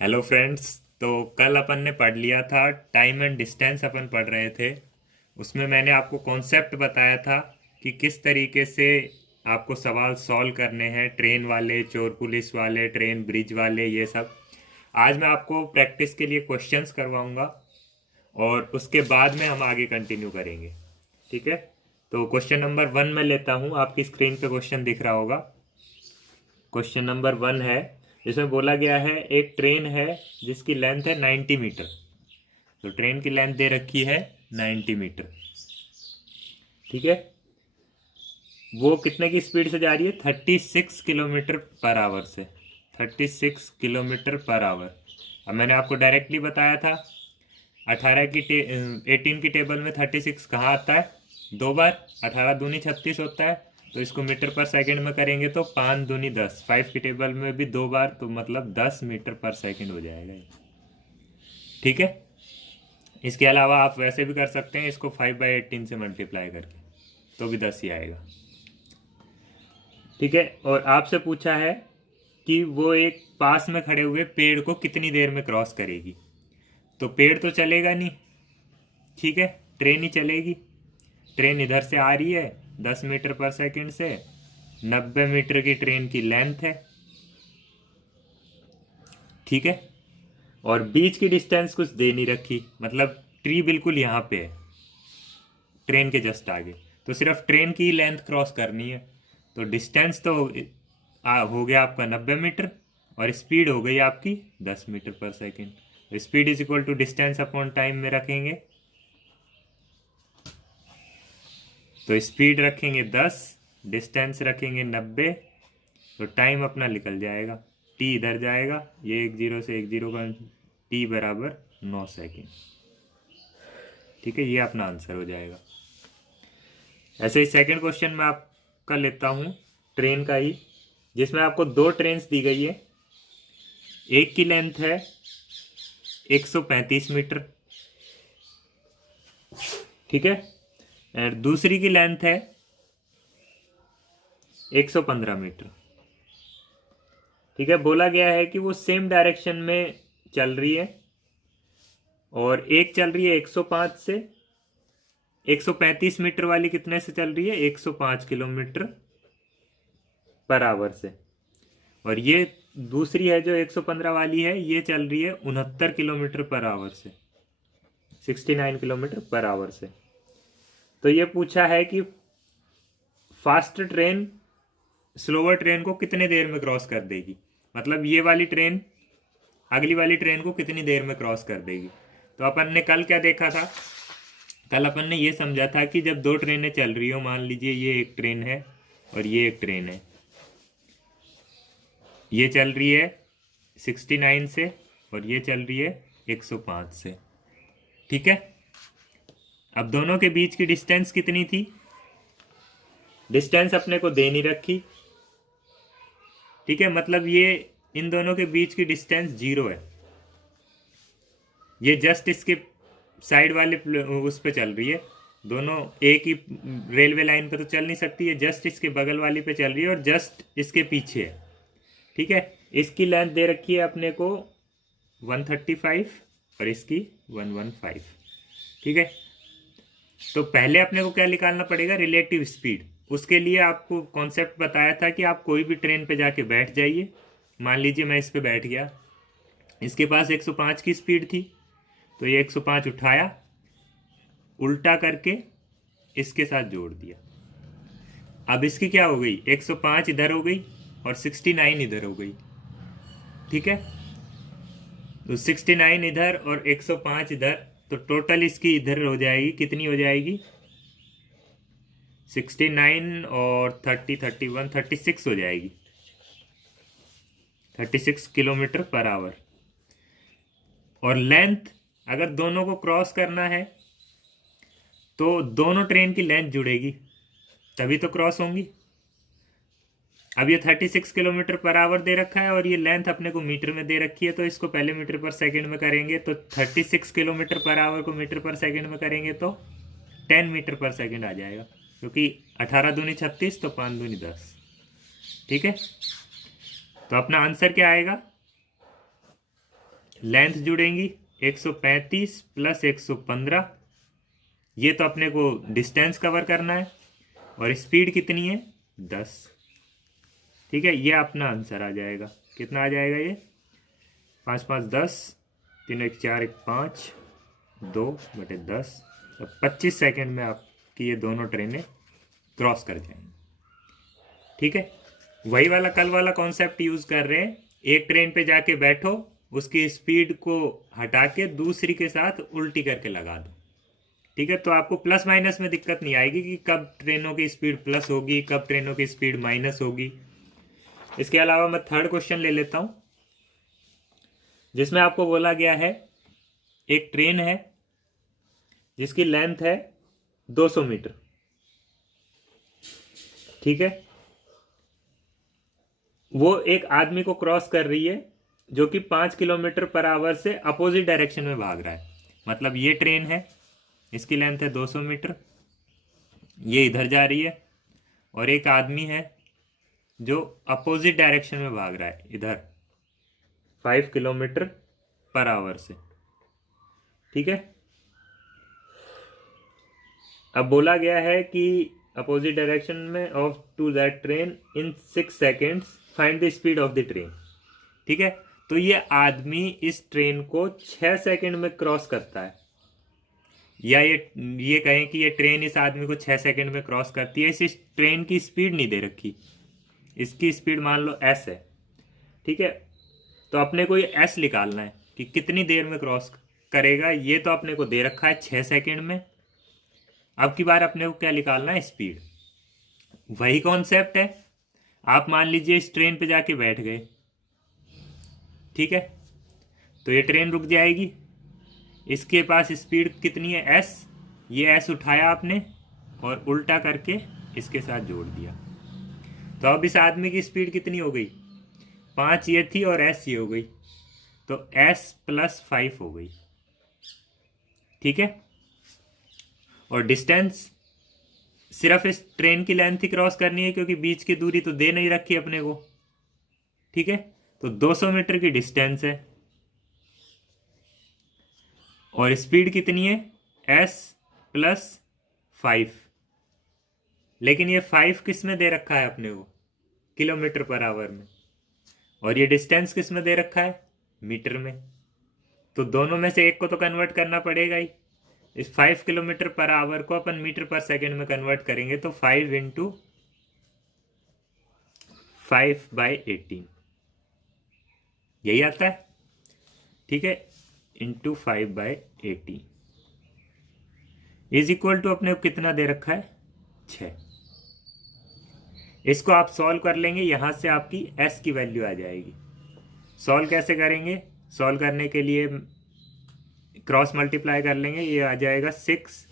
Hello friends. तो कल अपन ने पढ़ लिया था टाइम एंड डिस्टेंस, अपन पढ़ रहे थे। उसमें मैंने आपको कॉन्सेप्ट बताया था कि किस तरीके से आपको सवाल सॉल्व करने हैं, ट्रेन वाले, चोर पुलिस वाले, ट्रेन ब्रिज वाले, ये सब। आज मैं आपको प्रैक्टिस के लिए क्वेश्चंस करवाऊंगा और उसके बाद में हम आगे कंटिन्यू करेंगे। ठीक है। तो क्वेश्चन नंबर 1 में लेता हूँ। आपकी स्क्रीन पे क्वेश्चन दिख रहा होगा। क्वेश्चन नंबर 1 है, इसमें बोला गया है एक ट्रेन है जिसकी लेंथ है 90 मीटर। तो ट्रेन की लेंथ दे रखी है 90 मीटर। ठीक है। वो कितने की स्पीड से जा रही है? 36 किलोमीटर पर आवर से। 36 किलोमीटर पर आवर। अब मैंने आपको डायरेक्टली बताया था 18 की टेबल में 36 कहाँ आता है? दो बार। 18 दूनी 36 होता है। तो इसको मीटर पर सेकंड में करेंगे तो 5 दूनी 10। 5 की टेबल में भी दो बार, तो मतलब 10 मीटर पर सेकंड हो जाएगा ये। ठीक है। इसके अलावा आप वैसे भी कर सकते हैं, इसको 5/18 से मल्टीप्लाई करके, तो भी 10 ही आएगा। ठीक है। और आपसे पूछा है कि वो एक पास में खड़े हुए पेड़ को कितनी देर में क्रॉस करेगी। तो पेड़ तो चलेगा नहीं। ठीक है। ट्रेन ही चलेगी। ट्रेन इधर से आ रही है 10 मीटर पर सेकंड से। 90 मीटर की ट्रेन की लेंथ है। ठीक है। और बीच की डिस्टेंस कुछ दे नहीं रखी, मतलब ट्री बिल्कुल यहाँ पे है, ट्रेन के जस्ट आगे। तो सिर्फ ट्रेन की लेंथ क्रॉस करनी है। तो डिस्टेंस तो हो गया आपका 90 मीटर, और स्पीड हो गई आपकी 10 मीटर पर second. Speed is equal to distance upon time में रखेंगे। तो स्पीड रखेंगे 10, डिस्टेंस रखेंगे 90, तो टाइम अपना निकल जाएगा। टी इधर जाएगा, ये 1 0 से 1 0 का टी बराबर 9 सेकेंड। ठीक है। ये अपना आंसर हो जाएगा। ऐसे ही सेकंड क्वेश्चन में आपका लेता हूँ, ट्रेन का ही, जिसमें आपको दो ट्रेन्स दी गई है। एक की लेंथ है 135 मीटर। ठीक है। और दूसरी की लेंथ है 115 मीटर। ठीक है। बोला गया है कि वो सेम डायरेक्शन में चल रही है, और एक चल रही है 105 से। 135 मीटर वाली कितने से चल रही है? 105 किलोमीटर पर आवर से। और ये दूसरी है जो 115 वाली है, ये चल रही है 69 किलोमीटर पर आवर से। 69 किलोमीटर पर आवर से। तो ये पूछा है कि फास्ट ट्रेन स्लोअर ट्रेन को कितने देर में क्रॉस कर देगी। मतलब ये वाली ट्रेन अगली वाली ट्रेन को कितनी देर में क्रॉस कर देगी। तो अपन ने कल क्या देखा था? कल अपन ने ये समझा था कि जब दो ट्रेनें चल रही हो, मान लीजिए ये एक ट्रेन है और ये एक ट्रेन है, ये चल रही है 69 से और ये चल रही है 105 से। ठीक है। अब दोनों के बीच की डिस्टेंस कितनी थी? डिस्टेंस अपने को दे नहीं रखी। ठीक है। मतलब ये इन दोनों के बीच की डिस्टेंस 0 है। ये जस्ट इसके साइड वाले उस पे चल रही है। दोनों एक ही रेलवे लाइन पे तो चल नहीं सकती है, जस्ट इसके बगल वाली पे चल रही है और जस्ट इसके पीछे है। ठीक है। इसकी लेंथ दे रखी है अपने को 135 और इसकी 115। ठीक है। तो पहले अपने को क्या निकालना पड़ेगा? Relative speed. उसके लिए आपको कॉन्सेप्ट बताया था कि आप कोई भी ट्रेन पे जाके बैठ जाइए। मान लीजिए मैं इस पे बैठ गया, इसके पास 105 की स्पीड थी, तो ये 105 उठाया, उल्टा करके इसके साथ जोड़ दिया। अब इसकी क्या हो गई? 105 इधर हो गई और 69 इधर हो गई। ठीक है। तो 69 इधर और 105 इधर, तो टोटल इसकी इधर हो जाएगी, कितनी हो जाएगी? 69 और 30 31 36 हो जाएगी। 36 किलोमीटर पर आवर। और लेंथ अगर दोनों को क्रॉस करना है तो दोनों ट्रेन की लेंथ जुड़ेगी, तभी तो क्रॉस होंगी। अब ये 36 किलोमीटर पर आवर दे रखा है और ये लेंथ अपने को मीटर में दे रखी है, तो इसको पहले मीटर पर सेकंड में करेंगे तो 36 किलोमीटर पर आवर को मीटर पर सेकंड में करेंगे तो 10 मीटर पर सेकंड आ जाएगा, क्योंकि 18 दूनी 36, तो 5 दूनी 10। ठीक है। तो अपना आंसर क्या आएगा? लेंथ जुड़ेंगी 135 प्लस 115, ये तो अपने को डिस्टेंस कवर करना है, और स्पीड कितनी है 10। ठीक है, ये अपना आंसर आ जाएगा। कितना आ जाएगा ये? 5 5 10, 3 1 4 1 5, 2/10। तो 25 सेकेंड में आपकी ये दोनों ट्रेनें क्रॉस कर जाएंगी। ठीक है, वही वाला कल वाला कॉन्सेप्ट यूज कर रहे हैं। एक ट्रेन पे जाके बैठो, उसकी स्पीड को हटा के दूसरी के साथ उल्टी करके लगा दो। ठीक है, तो आपको प्लस माइनस में दिक्कत नहीं आएगी कि कब ट्रेनों की स्पीड प्लस होगी, कब ट्रेनों की स्पीड माइनस होगी। इसके अलावा मैं थर्ड क्वेश्चन ले लेता हूं, जिसमें आपको बोला गया है एक ट्रेन है जिसकी लेंथ है 200 मीटर। ठीक है, वो एक आदमी को क्रॉस कर रही है जो कि 5 किलोमीटर पर आवर से अपोजिट डायरेक्शन में भाग रहा है। मतलब ये ट्रेन है, इसकी लेंथ है 200 मीटर, ये इधर जा रही है, और एक आदमी है जो अपोजिट डायरेक्शन में भाग रहा है इधर 5 किलोमीटर पर आवर से। ठीक है, अब बोला गया है कि अपोजिट डायरेक्शन में of to that train in 6 seconds find the speed of the train. ठीक है, तो ये आदमी इस ट्रेन को 6 सेकेंड में क्रॉस करता है, या ये कहें कि ये ट्रेन इस आदमी को 6 सेकेंड में क्रॉस करती है। इस ट्रेन की स्पीड नहीं दे रखी, इसकी स्पीड मान लो s है। ठीक है, तो अपने को ये s निकालना है कि कितनी देर में क्रॉस करेगा। ये तो अपने को दे रखा है 6 सेकेंड में। अब की बार अपने को क्या निकालना है? स्पीड। वही कॉन्सेप्ट है, आप मान लीजिए इस ट्रेन पे जाके बैठ गए। ठीक है, तो ये ट्रेन रुक जाएगी, इसके पास स्पीड कितनी है? s। ये s उठाया आपने और उल्टा करके इसके साथ जोड़ दिया, तो अब इस आदमी की स्पीड कितनी हो गई? 5 ये थी और s ये हो गई, तो s + 5 हो गई। ठीक है, और डिस्टेंस सिर्फ इस ट्रेन की लेंथ ही क्रॉस करनी है, क्योंकि बीच की दूरी तो दे नहीं रखी अपने को। ठीक है, तो 200 मीटर की डिस्टेंस है, और स्पीड कितनी है? s + 5। लेकिन ये 5 किस में दे रखा है अपने को? किलोमीटर पर आवर में। और ये डिस्टेंस किस में दे रखा है? मीटर में। तो दोनों में से एक को तो कन्वर्ट करना पड़ेगा ही। इस 5 किलोमीटर पर आवर को अपन मीटर पर सेकेंड में कन्वर्ट करेंगे, तो 5 × 5/18 यही आता है। ठीक है, × 5/18 इज इक्वल टू अपने को कितना दे रखा है? 6। इसको आप सॉल्व कर लेंगे, यहां से आपकी s की वैल्यू आ जाएगी। सॉल्व कैसे करेंगे? सॉल्व करने के लिए क्रॉस मल्टीप्लाई कर लेंगे, ये आ जाएगा 6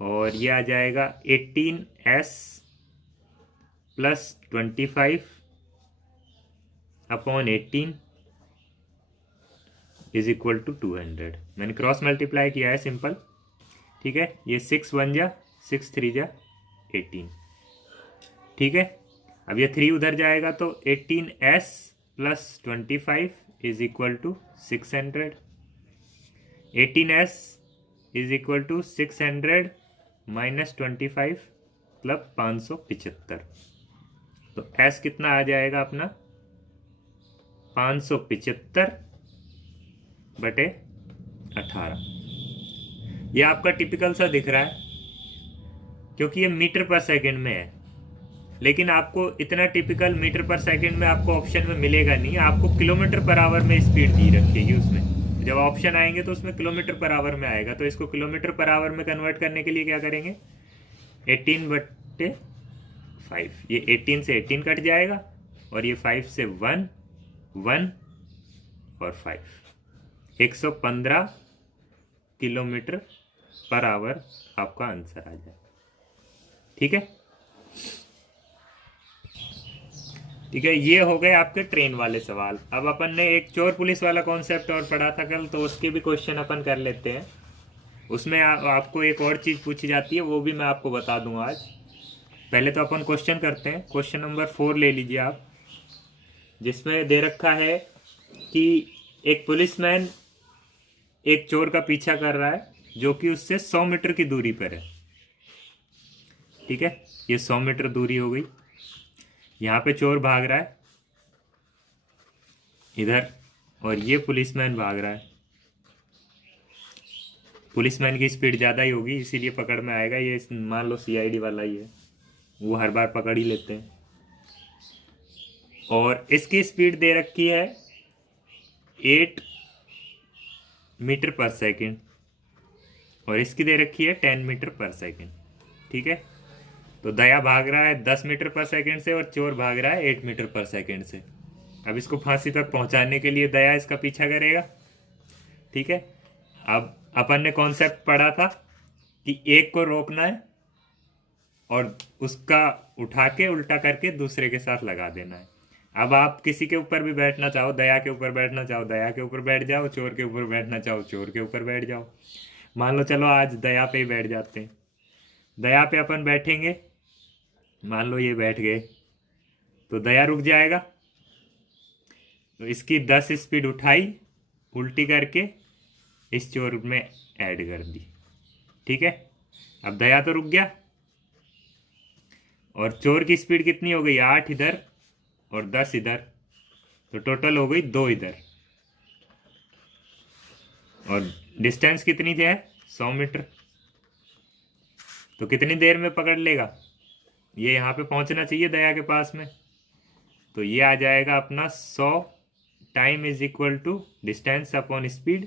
और ये आ जाएगा 18s + 25/18 इज इक्वल टू 200। मैंने क्रॉस मल्टीप्लाई किया है सिंपल। ठीक है, ये 6 1 जा 6 3 जा 18। ठीक है, अब ये 3 उधर जाएगा, तो 18s + 25 is equal to 600। 18s is equal to 600 - 25 + 575। तो s कितना आ जाएगा अपना? 575/18। ये आपका टिपिकल सा दिख रहा है, क्योंकि ये मीटर पर सेकंड में है। लेकिन आपको इतना टिपिकल मीटर पर सेकंड में आपको ऑप्शन में मिलेगा नहीं, आपको किलोमीटर पर आवर में स्पीड दी रखेगी उसमें। जब ऑप्शन आएंगे तो उसमें किलोमीटर पर आवर में आएगा, तो इसको किलोमीटर पर आवर में कन्वर्ट करने के लिए क्या करेंगे? 18/5। ये 18 से 18 कट जाएगा, और ये 5 से 1 1 और 5, 115 किलोमीटर पर आवर आपका आंसर आ जाए। ठीक है, ठीक है, ये हो गए आपके ट्रेन वाले सवाल। अब अपन ने एक चोर पुलिस वाला कॉन्सेप्ट और पढ़ा था कल, तो उसके भी क्वेश्चन अपन कर लेते हैं। उसमें आपको एक और चीज़ पूछी जाती है, वो भी मैं आपको बता दूंगा आज। पहले तो अपन क्वेश्चन करते हैं। क्वेश्चन नंबर 4 ले लीजिए आप, जिसमें दे रखा है कि एक पुलिसमैन एक चोर का पीछा कर रहा है जो कि उससे 100 मीटर की दूरी पर है। ठीक है, ये 100 मीटर दूरी हो गई। यहाँ पे चोर भाग रहा है इधर, और ये पुलिसमैन भाग रहा है। पुलिसमैन की स्पीड ज़्यादा ही होगी, इसीलिए पकड़ में आएगा। ये मान लो सीआईडी वाला ही है, वो हर बार पकड़ ही लेते हैं। और इसकी स्पीड दे रखी है 8 मीटर पर सेकेंड, और इसकी दे रखी है 10 मीटर पर सेकेंड। ठीक है, तो दया भाग रहा है 10 मीटर पर सेकेंड से और चोर भाग रहा है 8 मीटर पर सेकेंड से। अब इसको फांसी तक पहुंचाने के लिए दया इसका पीछा करेगा। ठीक है, अब अपन ने कॉन्सेप्ट पढ़ा था कि एक को रोकना है और उसका उठा के उल्टा करके दूसरे के साथ लगा देना है। अब आप किसी के ऊपर भी बैठना चाहो, दया के ऊपर बैठना चाहो दया के ऊपर बैठ जाओ, चोर के ऊपर बैठना चाहो चोर के ऊपर बैठ जाओ। मान लो चलो आज दया पे ही बैठ जाते हैं। दया पे अपन बैठेंगे, मान लो ये बैठ गए, तो दया रुक जाएगा। तो इसकी 10 स्पीड उठाई, उल्टी करके इस चोर में ऐड कर दी। ठीक है, अब दया तो रुक गया, और चोर की स्पीड कितनी हो गई? 8 इधर और 10 इधर, तो टोटल हो गई 2 इधर। और डिस्टेंस कितनी है? 100 मीटर। तो कितनी देर में पकड़ लेगा? ये यहाँ पे पहुंचना चाहिए दया के पास में, तो ये आ जाएगा अपना 100 time is equal to distance upon speed,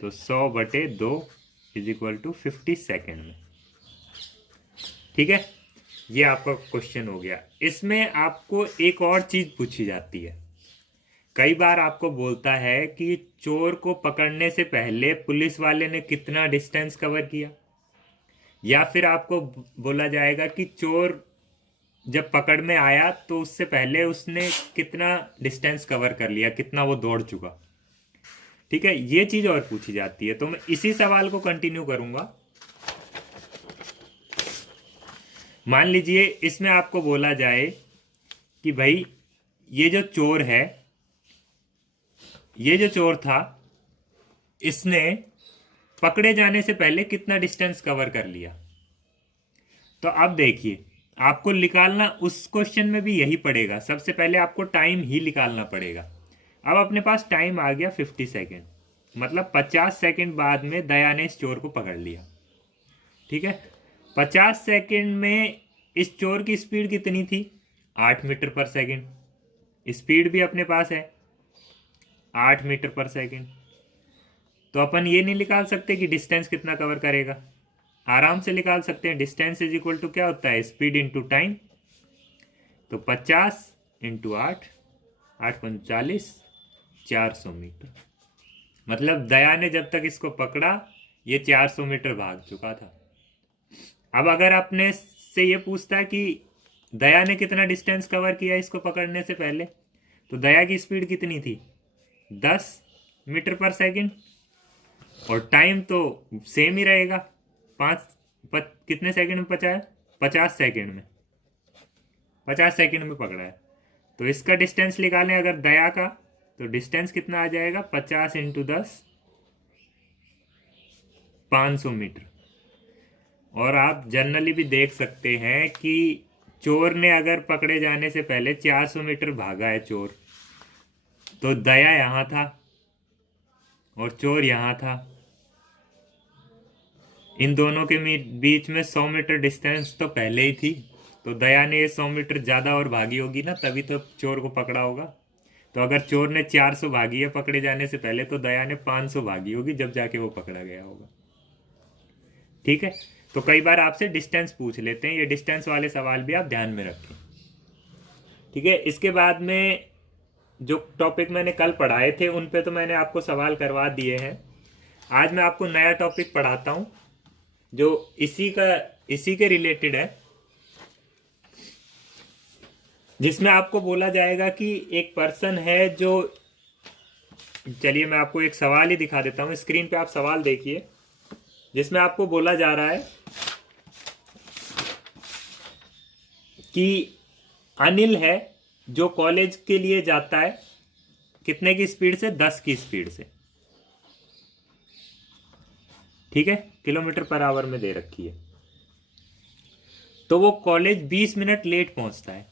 तो 100/2 इज इक्वल टू 50 सेकेंड में। ठीक है, ये आपका क्वेश्चन हो गया। इसमें आपको एक और चीज पूछी जाती है। कई बार आपको बोलता है कि चोर को पकड़ने से पहले पुलिस वाले ने कितना डिस्टेंस कवर किया, या फिर आपको बोला जाएगा कि चोर जब पकड़ में आया तो उससे पहले उसने कितना डिस्टेंस कवर कर लिया, कितना वो दौड़ चुका। ठीक है, ये चीज और पूछी जाती है। तो मैं इसी सवाल को कंटिन्यू करूंगा। मान लीजिए इसमें आपको बोला जाए कि भाई ये जो चोर है, ये जो चोर था, इसने पकड़े जाने से पहले कितना डिस्टेंस कवर कर लिया। तो अब देखिए, आपको निकालना उस क्वेश्चन में भी यही पड़ेगा। सबसे पहले आपको टाइम ही निकालना पड़ेगा। अब अपने पास टाइम आ गया 50 सेकेंड, मतलब 50 सेकेंड बाद में दया ने इस चोर को पकड़ लिया। ठीक है, 50 सेकेंड में इस चोर की स्पीड कितनी थी? 8 मीटर पर सेकेंड। स्पीड भी अपने पास है 8 मीटर पर सेकेंड। तो अपन ये नहीं निकाल सकते कि डिस्टेंस कितना कवर करेगा? आराम से निकाल सकते हैं। डिस्टेंस इज इक्वल टू क्या होता है? Speed into time. तो 50 इंटू 8, 8 45, 400 मीटर। मतलब दया ने जब तक इसको पकड़ा ये 400 मीटर भाग चुका था। अब अगर आपने से ये पूछता है कि दया ने कितना डिस्टेंस कवर किया इसको पकड़ने से पहले, तो दया की स्पीड कितनी थी? 10 मीटर पर सेकेंड, और टाइम तो सेम ही रहेगा। कितने सेकंड में पचा है? 50 सेकंड में, 50 सेकंड में पकड़ा है। तो इसका डिस्टेंस निकालें अगर दया का, तो डिस्टेंस कितना आ जाएगा? 50 इंटू 10, 500 मीटर। और आप जनरली भी देख सकते हैं कि चोर ने अगर पकड़े जाने से पहले 400 मीटर भागा है चोर, तो दया यहां था और चोर यहां था। इन दोनों के बीच में 100 मीटर डिस्टेंस तो पहले ही थी, तो दया ने ये 100 मीटर ज़्यादा और भागी होगी ना, तभी तो चोर को पकड़ा होगा। तो अगर चोर ने 400 भागी है पकड़े जाने से पहले, तो दया ने 500 भागी होगी जब जाके वो पकड़ा गया होगा। ठीक है, तो कई बार आपसे डिस्टेंस पूछ लेते हैं। ये डिस्टेंस वाले सवाल भी आप ध्यान में रखें। ठीक है, इसके बाद में जो टॉपिक मैंने कल पढ़ाए थे उन पे तो मैंने आपको सवाल करवा दिए हैं। आज मैं आपको नया टॉपिक पढ़ाता हूं जो इसी के रिलेटेड है, जिसमें आपको बोला जाएगा कि एक पर्सन है जो, चलिए मैं आपको एक सवाल ही दिखा देता हूं। स्क्रीन पे आप सवाल देखिए, जिसमें आपको बोला जा रहा है कि अनिल है जो कॉलेज के लिए जाता है, कितने की स्पीड से? 10 की स्पीड से, ठीक है, किलोमीटर पर आवर में दे रखी है। तो वो कॉलेज 20 मिनट लेट पहुंचता है,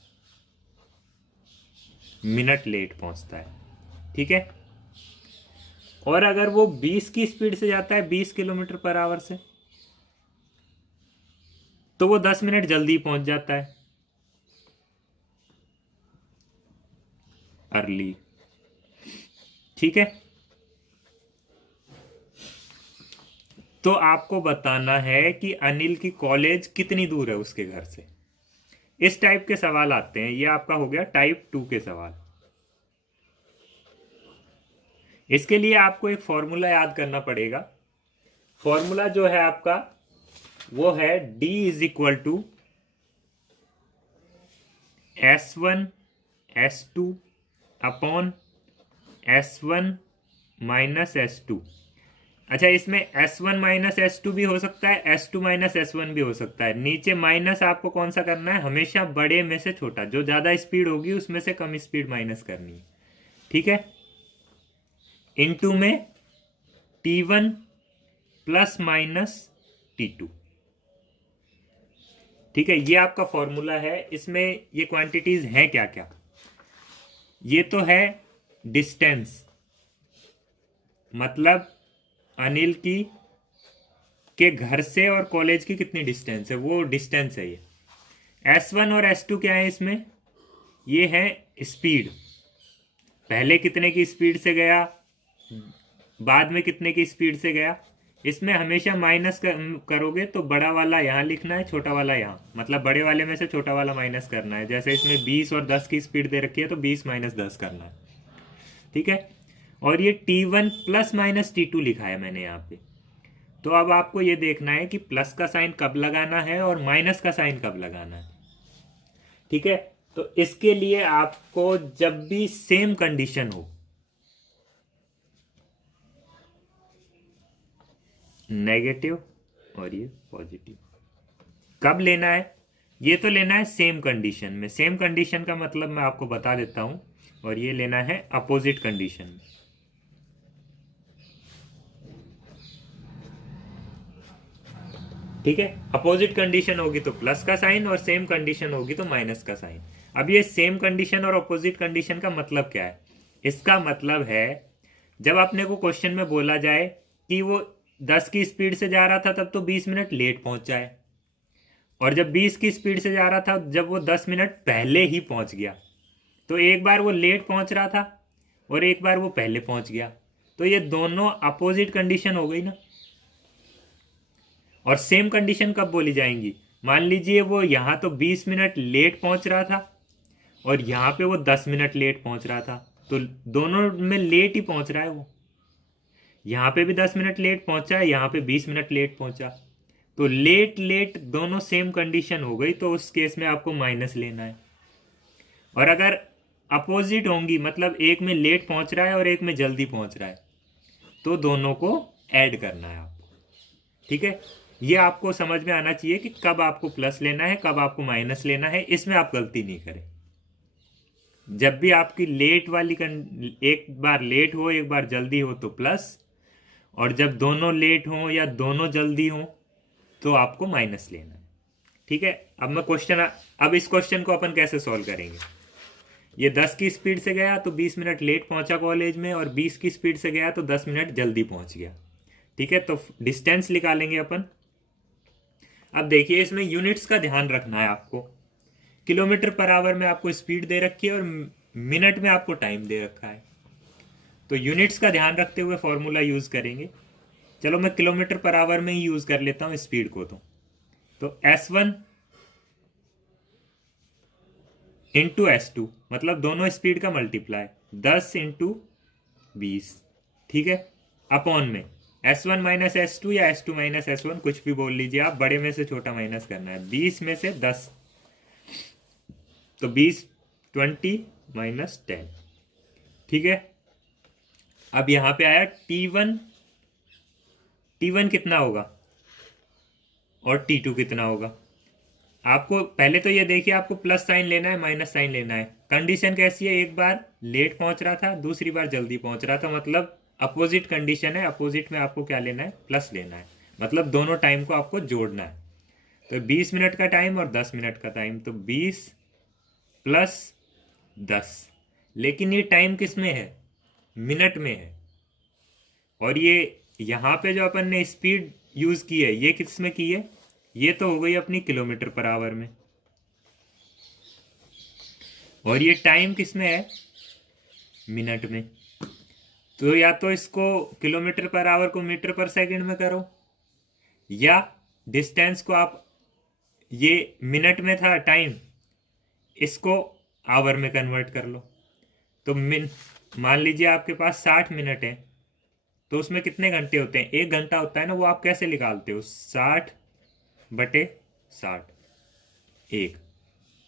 मिनट लेट पहुंचता है, ठीक है। और अगर वो 20 की स्पीड से जाता है, 20 किलोमीटर पर आवर से, तो वो 10 मिनट जल्दी पहुंच जाता है, अर्ली, ठीक है। तो आपको बताना है कि अनिल की कॉलेज कितनी दूर है उसके घर से। इस टाइप के सवाल आते हैं। ये आपका हो गया टाइप 2 के सवाल। इसके लिए आपको एक फॉर्मूला याद करना पड़ेगा। फॉर्मूला जो है आपका वो है D is equal to S1 S2 upon S1 minus S2। अच्छा, इसमें S1 माइनस S2 भी हो सकता है, S2 माइनस S1 भी हो सकता है। नीचे माइनस आपको कौन सा करना है? हमेशा बड़े में से छोटा, जो ज़्यादा स्पीड होगी उसमें से कम स्पीड माइनस करनी है, ठीक है। इनटू में T1 प्लस माइनस T2, ठीक है। ये आपका फॉर्मूला है। इसमें ये क्वांटिटीज हैं क्या क्या? ये तो है डिस्टेंस, मतलब अनिल की के घर से और कॉलेज की कितनी डिस्टेंस है, वो डिस्टेंस है ये। S1 और S2 क्या है इसमें? ये है स्पीड, पहले कितने की स्पीड से गया, बाद में कितने की स्पीड से गया। इसमें हमेशा माइनस करोगे तो बड़ा वाला यहाँ लिखना है, छोटा वाला यहाँ, मतलब बड़े वाले में से छोटा वाला माइनस करना है। जैसे इसमें 20 और 10 की स्पीड दे रखी है, तो 20 माइनस 10 करना है, ठीक है। और ये T1 प्लस माइनस T2 लिखा है मैंने यहाँ पे। तो अब आपको ये देखना है कि प्लस का साइन कब लगाना है और माइनस का साइन कब लगाना है, ठीक है। तो इसके लिए आपको जब भी सेम कंडीशन हो, नेगेटिव और ये पॉजिटिव, कब लेना है? ये तो लेना है सेम कंडीशन में। सेम कंडीशन का मतलब मैं आपको बता देता हूं, और ये लेना है अपोजिट कंडीशन में, ठीक है। अपोजिट कंडीशन होगी तो प्लस का साइन, और सेम कंडीशन होगी तो माइनस का साइन। अब ये सेम कंडीशन और अपोजिट कंडीशन का मतलब क्या है? इसका मतलब है जब अपने को क्वेश्चन में बोला जाए कि वो 10 की स्पीड से जा रहा था तब तो 20 मिनट लेट पहुंच जाए, और जब 20 की स्पीड से जा रहा था जब वो 10 मिनट पहले ही पहुंच गया। तो एक बार वो लेट पहुंच रहा था और एक बार वो पहले पहुंच गया, तो ये दोनों अपोजिट कंडीशन हो गई ना। और सेम कंडीशन कब बोली जाएंगी? मान लीजिए वो यहाँ तो 20 मिनट लेट पहुंच रहा था और यहाँ पे वो 10 मिनट लेट पहुंच रहा था, तो दोनों में लेट ही पहुंच रहा है वो। यहाँ पे भी 10 मिनट लेट पहुंचा है, यहाँ पे 20 मिनट लेट पहुंचा, तो लेट लेट दोनों सेम कंडीशन हो गई, तो उस केस में आपको माइनस लेना है। और अगर अपोजिट होंगी, मतलब एक में लेट पहुंच रहा है और एक में जल्दी पहुंच रहा है, तो दोनों को ऐड करना है आपको, ठीक है। ये आपको समझ में आना चाहिए कि कब आपको प्लस लेना है, कब आपको माइनस लेना है। इसमें आप गलती नहीं करें। जब भी आपकी लेट वाली एक बार लेट हो एक बार जल्दी हो तो प्लस, और जब दोनों लेट हो या दोनों जल्दी हो तो आपको माइनस लेना है, ठीक है। अब इस क्वेश्चन को अपन कैसे सॉल्व करेंगे? ये 10 की स्पीड से गया तो 20 मिनट लेट पहुंचा कॉलेज में, और 20 की स्पीड से गया तो 10 मिनट जल्दी पहुंच गया, ठीक है। तो डिस्टेंस निकालेंगे अपन। अब देखिए, इसमें यूनिट्स का ध्यान रखना है आपको। किलोमीटर पर आवर में आपको स्पीड दे रखी है और मिनट में आपको टाइम दे रखा है, तो यूनिट्स का ध्यान रखते हुए फॉर्मूला यूज करेंगे। चलो मैं किलोमीटर पर आवर में ही यूज कर लेता हूं स्पीड को। तो S1 इंटू S2, मतलब दोनों स्पीड का मल्टीप्लाई, 10 इंटू 20, ठीक है, अपॉन में S1 माइनस S2 या S2 माइनस S1, कुछ भी बोल लीजिए आप, बड़े में से छोटा माइनस करना है। 20 में से 10, तो 20 20 माइनस 10, ठीक है। अब यहां पे आया T1, T1 कितना होगा और T2 कितना होगा? आपको पहले तो ये देखिए, आपको प्लस साइन लेना है माइनस साइन लेना है। कंडीशन कैसी है, एक बार लेट पहुंच रहा था, दूसरी बार जल्दी पहुंच रहा था, मतलब अपोजिट कंडीशन है। अपोजिट में आपको क्या लेना है, प्लस लेना है, मतलब दोनों टाइम को आपको जोड़ना है। तो 20 मिनट का टाइम और 10 मिनट का टाइम, तो 20 प्लस 10। लेकिन ये टाइम किस में है, मिनट में है। और ये यहाँ पे जो अपन ने स्पीड यूज की है, ये किस में की है, ये तो हो गई अपनी किलोमीटर पर आवर में। और ये टाइम किस में है, मिनट में। तो या तो इसको किलोमीटर पर आवर को मीटर पर सेकंड में करो, या डिस्टेंस को आप, ये मिनट में था टाइम, इसको आवर में कन्वर्ट कर लो। तो मान लीजिए आपके पास 60 मिनट है, तो उसमें कितने घंटे होते हैं, 1 घंटा होता है ना। वो आप कैसे निकालते हो, 60/60 1,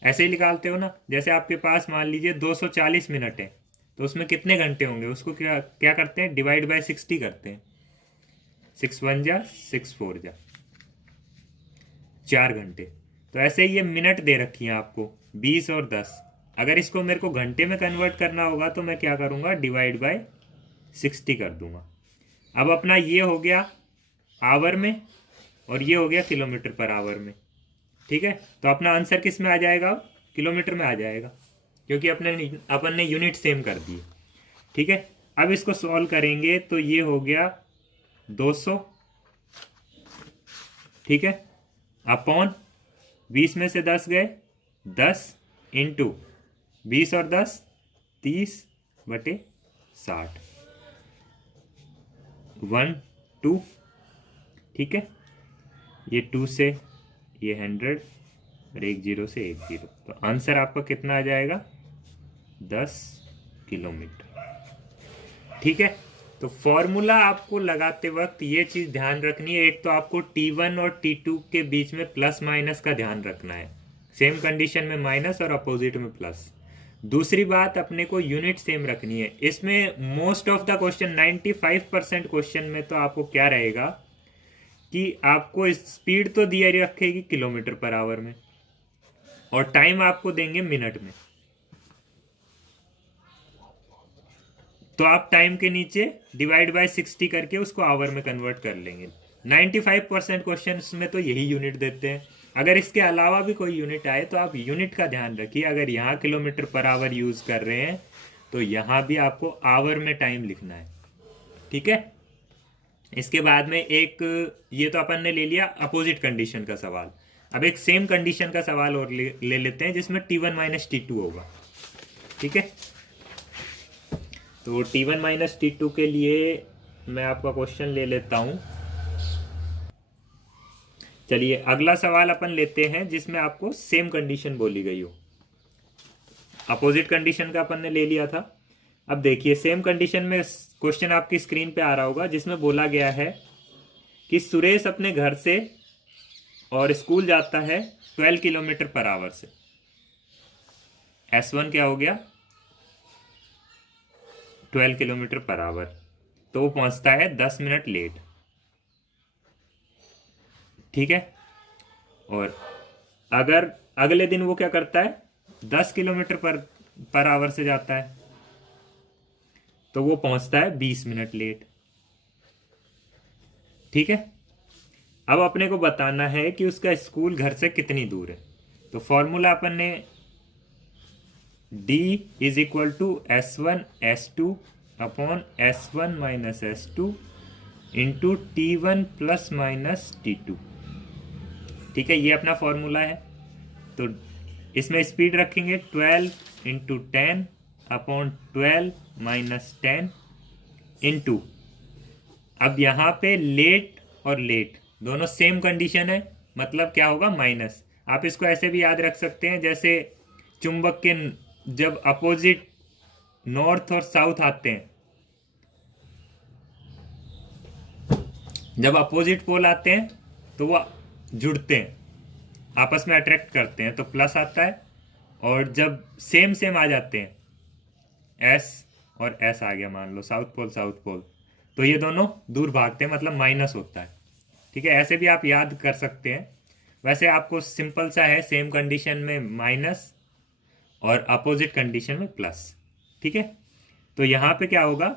ऐसे ही निकालते हो ना। जैसे आपके पास मान लीजिए 240 मिनट है, तो उसमें कितने घंटे होंगे, उसको क्या क्या करते हैं, डिवाइड बाय 60 करते हैं। 6 1 जा 6 4 जा 4 घंटे। तो ऐसे ही ये मिनट दे रखी है आपको 20 और 10। अगर इसको मेरे को घंटे में कन्वर्ट करना होगा तो मैं क्या करूँगा, डिवाइड बाय 60 कर दूंगा। अब अपना ये हो गया आवर में, और ये हो गया किलोमीटर पर आवर में। ठीक है, तो अपना आंसर किस में आ जाएगा, किलोमीटर में आ जाएगा, क्योंकि अपन ने यूनिट सेम कर दी। ठीक है, अब इसको सॉल्व करेंगे तो ये हो गया 200, ठीक है, अपॉन 20 में से 10 गए, 10 इंटू 20 और 10 30/60 1 2। ठीक है, ये 2 से ये 100 और 1 0 से 1 0, तो आंसर आपका कितना आ जाएगा, 10 किलोमीटर। ठीक है, तो फॉर्मूला आपको लगाते वक्त ये चीज ध्यान रखनी है, एक तो आपको T1 और T2 के बीच में प्लस माइनस का ध्यान रखना है, सेम कंडीशन में माइनस और अपोजिट में प्लस। दूसरी बात, अपने को यूनिट सेम रखनी है। इसमें most of the question 95% question में तो आपको क्या रहेगा कि आपको स्पीड तो दिया रखेगी किलोमीटर पर आवर में, और टाइम आपको देंगे मिनट में। तो आप टाइम के नीचे डिवाइड बाय 60 करके उसको आवर में कन्वर्ट कर लेंगे। 95% क्वेश्चन में तो यही यूनिट देते हैं। अगर इसके अलावा भी कोई यूनिट आए तो आप यूनिट का ध्यान रखिए। अगर यहाँ किलोमीटर पर आवर यूज कर रहे हैं तो यहाँ भी आपको आवर में टाइम लिखना है। ठीक है, इसके बाद में एक, ये तो अपन ने ले लिया अपोजिट कंडीशन का सवाल। अब एक सेम कंडीशन का सवाल और ले लेते हैं जिसमें T1 माइनस T2 होगा। ठीक है, तो T1 माइनस T2 के लिए मैं आपका क्वेश्चन ले लेता हूं। चलिए अगला सवाल अपन लेते हैं जिसमें आपको सेम कंडीशन बोली गई हो। अपोजिट कंडीशन का अपन ने ले लिया था। अब देखिए सेम कंडीशन में क्वेश्चन आपकी स्क्रीन पे आ रहा होगा, जिसमें बोला गया है कि सुरेश अपने घर से और स्कूल जाता है 12 किलोमीटर पर आवर से। S1 क्या हो गया, 12 किलोमीटर पर आवर, तो वो पहुंचता है 10 मिनट लेट। ठीक है, और अगर अगले दिन वो क्या करता है, 10 किलोमीटर पर आवर से जाता है, तो वो पहुंचता है 20 मिनट लेट। ठीक है, अब अपने को बताना है कि उसका स्कूल घर से कितनी दूर है। तो फॉर्मूला अपन ने D is equal to S1 S2 upon S1 minus S2 into T1 plus minus T2। ठीक है, ये अपना फॉर्मूला है। तो इसमें स्पीड रखेंगे 12 इंटू 10 अपॉन 12 माइनस 10 इंटू, अब यहाँ पे लेट और लेट दोनों सेम कंडीशन है, मतलब क्या होगा, माइनस। आप इसको ऐसे भी याद रख सकते हैं, जैसे चुंबक के जब अपोजिट नॉर्थ और साउथ आते हैं, जब अपोजिट पोल आते हैं तो वो जुड़ते हैं, आपस में अट्रैक्ट करते हैं, तो प्लस आता है। और जब सेम सेम आ जाते हैं, एस और एस आ गया, मान लो साउथ पोल, तो ये दोनों दूर भागते हैं, मतलब माइनस होता है। ठीक है, ऐसे भी आप याद कर सकते हैं। वैसे आपको सिंपल सा है, सेम कंडीशन में माइनस और अपोजिट कंडीशन में प्लस। ठीक है, तो यहाँ पे क्या होगा,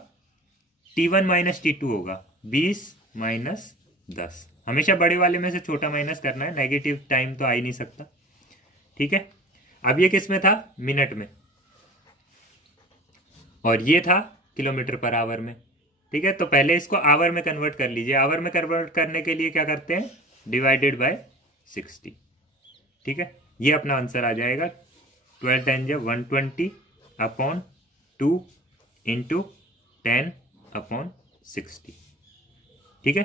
T1 माइनस T2 होगा 20 माइनस 10। हमेशा बड़े वाले में से छोटा माइनस करना है, नेगेटिव टाइम तो आ ही नहीं सकता। ठीक है, अब ये किस में था, मिनट में, और ये था किलोमीटर पर आवर में। ठीक है, तो पहले इसको आवर में कन्वर्ट कर लीजिए। आवर में कन्वर्ट करने के लिए क्या करते हैं, डिवाइडेड बाय 60। ठीक है, ये अपना आंसर आ जाएगा 12 10 जा 120 अपॉन 2 इंटू 10 अपॉन 60। ठीक है,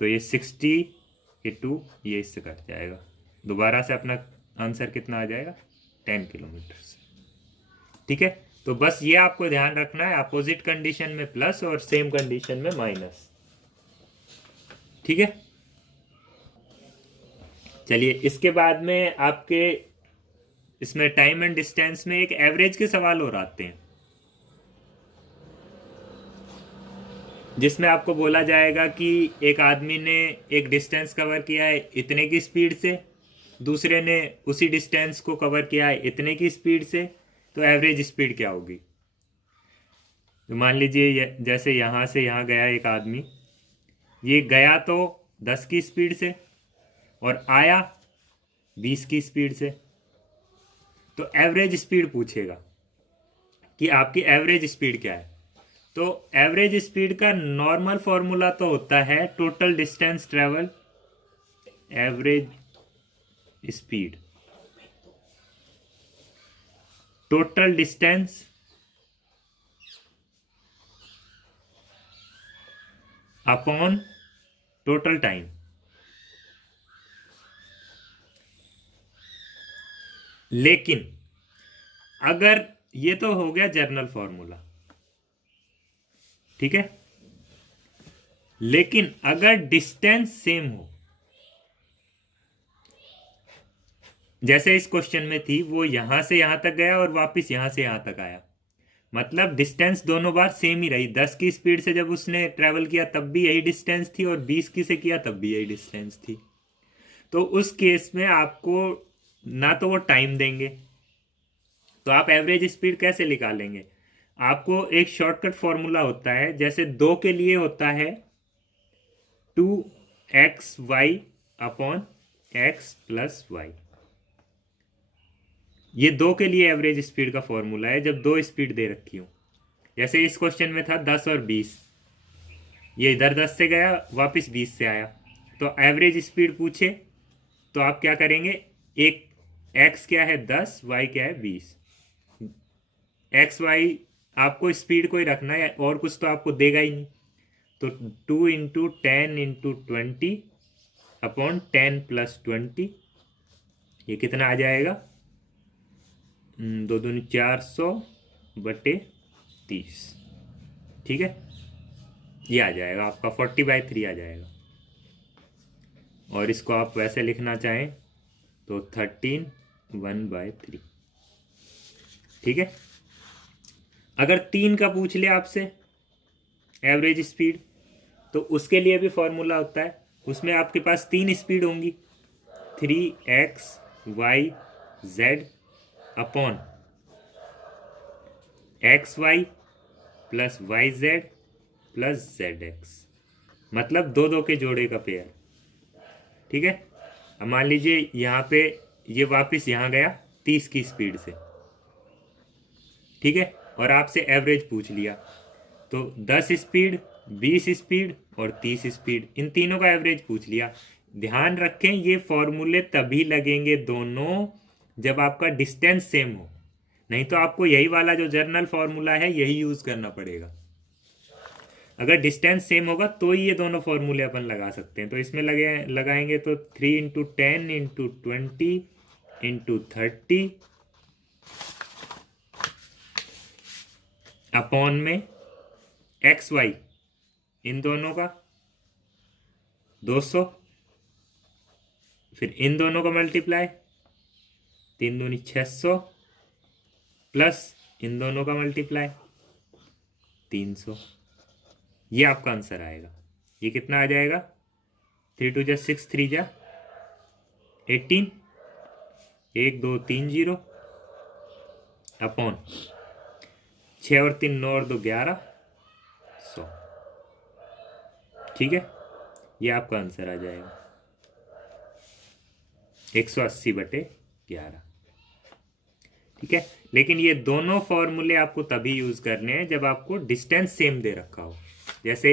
तो ये 60 के 2 ये इससे कट जाएगा, दोबारा से अपना आंसर कितना आ जाएगा, 10 किलोमीटर। ठीक है, तो बस ये आपको ध्यान रखना है, अपोजिट कंडीशन में प्लस और सेम कंडीशन में माइनस। ठीक है, चलिए इसके बाद में आपके इसमें टाइम एंड डिस्टेंस में एक एवरेज के सवाल और आते हैं, जिसमें आपको बोला जाएगा कि एक आदमी ने एक डिस्टेंस कवर किया है इतने की स्पीड से, दूसरे ने उसी डिस्टेंस को कवर किया है इतने की स्पीड से, तो एवरेज स्पीड क्या होगी। तो मान लीजिए जैसे यहाँ से यहाँ गया एक आदमी, ये गया तो 10 की स्पीड से और आया 20 की स्पीड से, तो एवरेज स्पीड पूछेगा कि आपकी एवरेज स्पीड क्या है। तो एवरेज स्पीड का नॉर्मल फॉर्मूला तो होता है total distance travel, average speed, total distance upon total time. लेकिन अगर ये तो हो गया जनरल फॉर्मूला, ठीक है, लेकिन अगर डिस्टेंस सेम हो, जैसे इस क्वेश्चन में थी, वो यहां से यहां तक गया और वापस यहां से यहां तक आया, मतलब डिस्टेंस दोनों बार सेम ही रही। 10 की स्पीड से जब उसने ट्रेवल किया तब भी यही डिस्टेंस थी, और 20 की से किया तब भी यही डिस्टेंस थी। तो उस केस में आपको ना तो वो टाइम देंगे, तो आप एवरेज स्पीड कैसे निकालेंगे। आपको एक शॉर्टकट फॉर्मूला होता है, जैसे 2 के लिए होता है 2xy upon x plus Y. ये 2 के लिए एवरेज स्पीड का फॉर्मूला है जब 2 स्पीड दे रखी हो। जैसे इस क्वेश्चन में था 10 और 20, ये इधर 10 से गया वापस 20 से आया, तो एवरेज स्पीड पूछे तो आप क्या करेंगे, एक x क्या है 10, y क्या है 20। x y आपको स्पीड को ही रखना है, और कुछ तो आपको देगा ही नहीं। तो 2 इंटू 10 इंटू 20 अपॉन 10 प्लस 20, ये कितना आ जाएगा, 2 दूनी 400 बटे 30। ठीक है, ये आ जाएगा आपका 40/3 आ जाएगा। और इसको आप वैसे लिखना चाहें तो 13 1/3। ठीक है, अगर 3 का पूछ लिया आपसे एवरेज स्पीड, तो उसके लिए भी फॉर्मूला होता है, उसमें आपके पास 3 स्पीड होंगी, 3x y z upon xy plus yz plus zx, मतलब 2 के जोड़े का पेयर। ठीक है, अब मान लीजिए यहाँ पे ये वापस यहाँ गया 30 की स्पीड से, ठीक है, और आपसे एवरेज पूछ लिया, तो 10 स्पीड 20 स्पीड और 30 स्पीड, इन तीनों का एवरेज पूछ लिया। ध्यान रखें ये फॉर्मूले तभी लगेंगे दोनों जब आपका डिस्टेंस सेम हो, नहीं तो आपको यही वाला जो जर्नल फॉर्मूला है यही यूज करना पड़ेगा। अगर डिस्टेंस सेम होगा तो ही ये दोनों फॉर्मूले अपन लगा सकते हैं। तो इसमें लगाएंगे तो 3 इंटू 10 इंटू 20 इंटू 30 अपॉन में एक्स वाई, इन दोनों का 200, फिर इन दोनों का मल्टीप्लाई 3 दूनी 600 प्लस इन दोनों का मल्टीप्लाई 300, ये आपका आंसर आएगा। ये कितना आ जाएगा, 3 2 जा 6 3 जा 18, 1 2 3 0 अपॉन 6 और 3 9 और 2 11, 100। ठीक है, ये आपका आंसर आ जाएगा 180/11। ठीक है, लेकिन ये दोनों फॉर्मूले आपको तभी यूज करने हैं जब आपको डिस्टेंस सेम दे रखा हो। जैसे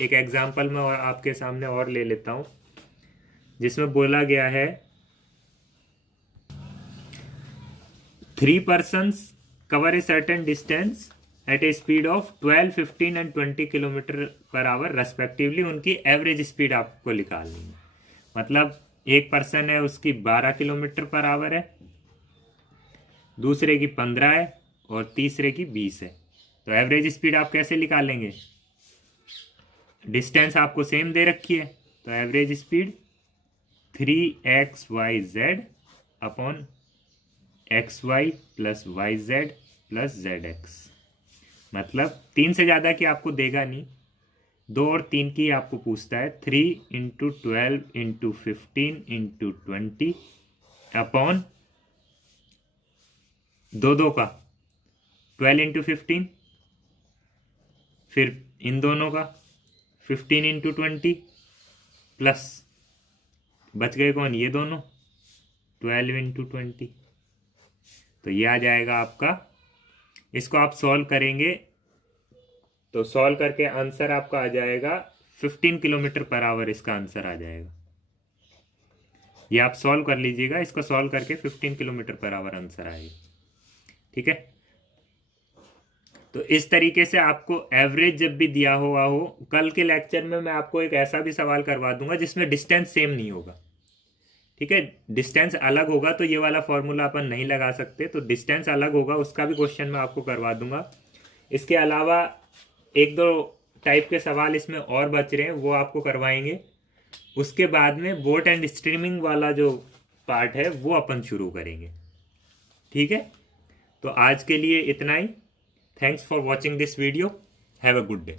एक एग्जांपल मैं और आपके सामने और ले लेता हूं, जिसमें बोला गया है 3 persons cover a certain distance at a speed of 12, 15 and 20 km/h respectively. उनकी एवरेज स्पीड आपको निकालनी है। मतलब एक पर्सन है उसकी 12 km/h है, दूसरे की 15 है और तीसरे की 20 है। तो एवरेज स्पीड आप कैसे निकालेंगे? डिस्टेंस आपको सेम दे रखी है, तो average speed 3xyz upon xy plus yz plus zx। मतलब 3 से ज़्यादा की आपको देगा नहीं, 2 और 3 की आपको पूछता है। 3 × 12 × 15 × 20 अपॉन 2 का 12 × 15, फिर इन दोनों का 15 × 20 प्लस बच गए कौन? ये दोनों 12 × 20। तो ये आ जाएगा आपका। इसको आप सॉल्व करेंगे तो सॉल्व करके आंसर आपका आ जाएगा 15 km/h। इसका आंसर आ जाएगा। ये आप सॉल्व कर लीजिएगा, इसको सॉल्व करके 15 km/h आंसर आएगा। ठीक है, तो इस तरीके से आपको एवरेज जब भी दिया हुआ हो, कल के लेक्चर में मैं आपको एक ऐसा भी सवाल करवा दूंगा जिसमें डिस्टेंस सेम नहीं होगा। ठीक है, डिस्टेंस अलग होगा तो ये वाला फॉर्मूला अपन नहीं लगा सकते, तो डिस्टेंस अलग होगा, उसका भी क्वेश्चन मैं आपको करवा दूंगा। इसके अलावा 1-2 टाइप के सवाल इसमें और बच रहे हैं, वो आपको करवाएंगे। उसके बाद में बोट एंड स्ट्रीमिंग वाला जो पार्ट है वो अपन शुरू करेंगे। ठीक है, तो आज के लिए इतना ही। Thanks for watching this video. Have a good day.